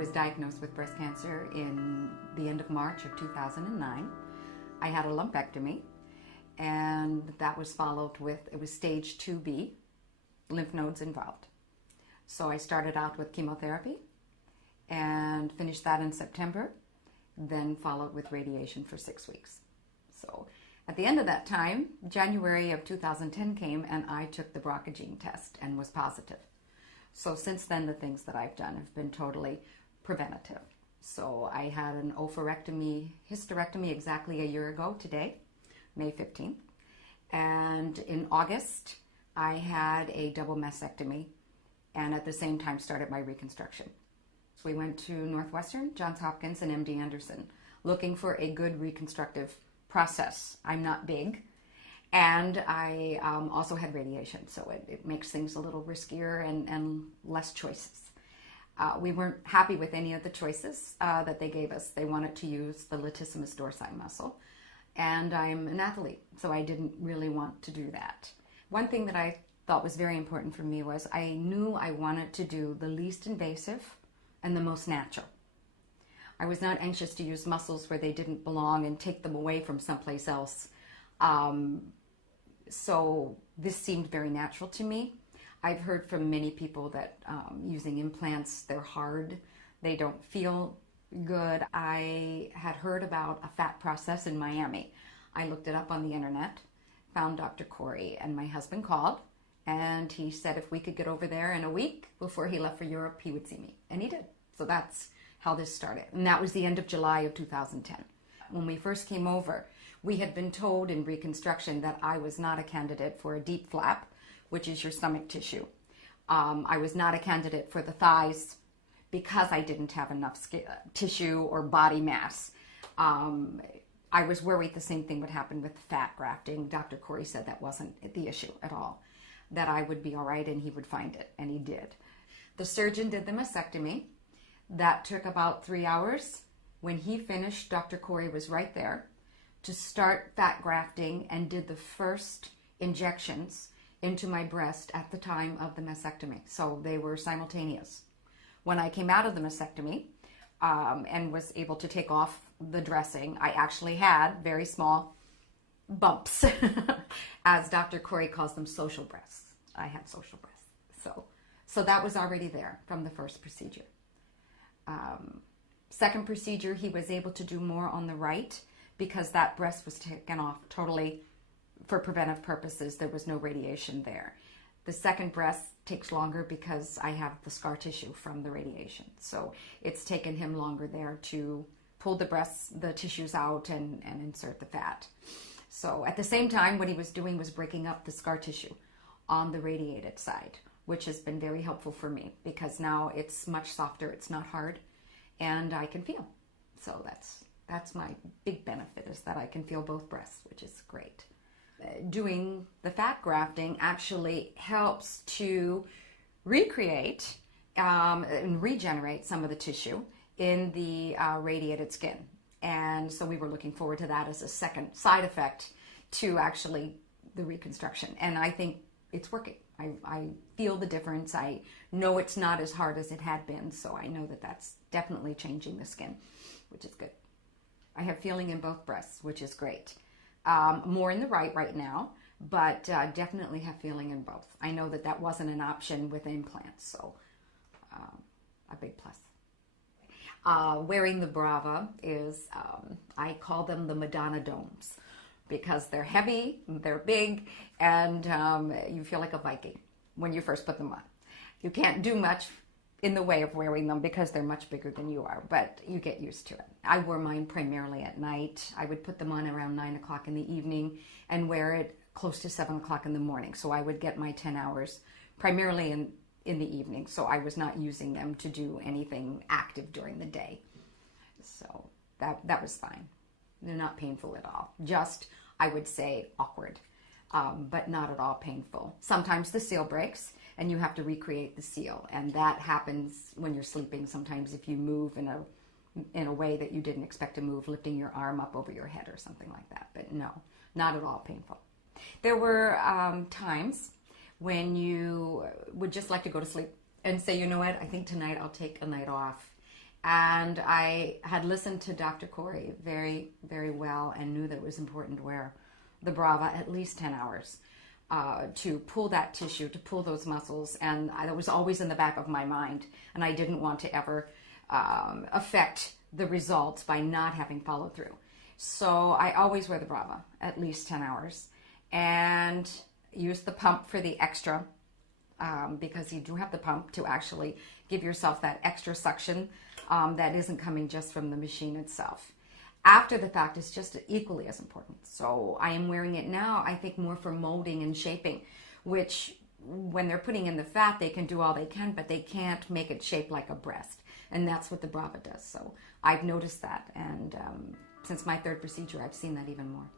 was diagnosed with breast cancer in the end of March of 2009. I had a lumpectomy, and that was followed with, it was stage 2B, lymph nodes involved. So I started out with chemotherapy and finished that in September, then followed with radiation for 6 weeks. So at the end of that time, January of 2010 came, and I took the BRCA gene test and was positive. So since then, the things that I've done have been totally preventative. So I had an hysterectomy exactly a year ago today, May 15th. And in August, I had a double mastectomy, and at the same time started my reconstruction. So we went to Northwestern, Johns Hopkins, and MD Anderson, looking for a good reconstructive process. I'm not big, and I also had radiation, so it makes things a little riskier and less choices. We weren't happy with any of the choices that they gave us. They wanted to use the latissimus dorsi muscle, and I'm an athlete, so I didn't really want to do that. One thing that I thought was very important for me was I knew I wanted to do the least invasive and the most natural. I was not anxious to use muscles where they didn't belong and take them away from someplace else. So this seemed very natural to me. I've heard from many people that using implants, they're hard, they don't feel good. I had heard about a fat process in Miami. I looked it up on the internet, found Dr. Corey, and my husband called, and he said if we could get over there in a week before he left for Europe, he would see me. And he did. So that's how this started. And that was the end of July of 2010. When we first came over, we had been told in Reconstruction that I was not a candidate for a deep flap, which is your stomach tissue. I was not a candidate for the thighs because I didn't have enough tissue or body mass. I was worried the same thing would happen with fat grafting. Dr. Corey said that wasn't the issue at all, that I would be all right and he would find it, and he did. The surgeon did the mastectomy. That took about 3 hours. When he finished, Dr. Corey was right there to start fat grafting and did the first injections into my breast at the time of the mastectomy. So they were simultaneous. When I came out of the mastectomy and was able to take off the dressing, I actually had very small bumps, as Dr. Corey calls them, social breasts. I had social breasts. So that was already there from the first procedure. Second procedure, he was able to do more on the right because that breast was taken off totally for preventive purposes. There was no radiation there. The second breast takes longer because I have the scar tissue from the radiation. So it's taken him longer there to pull the tissues out and insert the fat. So at the same time, what he was doing was breaking up the scar tissue on the radiated side, which has been very helpful for me because now it's much softer, it's not hard, and I can feel. So that's my big benefit, is that I can feel both breasts, which is great. Doing the fat grafting actually helps to recreate and regenerate some of the tissue in the radiated skin. And so we were looking forward to that as a second side effect to actually the reconstruction. And I think it's working. I feel the difference. I know it's not as hard as it had been, so I know that that's definitely changing the skin, which is good. I have feeling in both breasts, which is great. More in the right now, but definitely have feeling in both. I know that that wasn't an option with implants, so a big plus. Wearing the Brava is, I call them the Madonna domes, because they're heavy, they're big, and you feel like a Viking when you first put them on. You can't do much in the way of wearing them because they're much bigger than you are, but you get used to it. I wore mine primarily at night. I would put them on around 9 o'clock in the evening and wear it close to 7 o'clock in the morning. So I would get my 10 hours primarily in the evening. So I was not using them to do anything active during the day. So that was fine. They're not painful at all. Just, I would say, awkward, but not at all painful. Sometimes the seal breaks and you have to recreate the seal, and that happens when you're sleeping. Sometimes if you move in a way that you didn't expect to move, lifting your arm up over your head or something like that. But no, not at all painful. There were times when you would just like to go to sleep and say, you know what, I think tonight I'll take a night off. And I had listened to Dr. Corey very, very well and knew that it was important to wear the Brava at least 10 hours to pull that tissue, to pull those muscles. And that was always in the back of my mind. And I didn't want to ever affect the results by not having follow through. So I always wear the Brava at least 10 hours and use the pump for the extra because you do have the pump to actually give yourself that extra suction that isn't coming just from the machine itself. After the fact is just equally as important. So I am wearing it now, I think, more for molding and shaping, which when they're putting in the fat, they can do all they can, but they can't make it shape like a breast. And that's what the Brava does. So I've noticed that. And since my third procedure, I've seen that even more.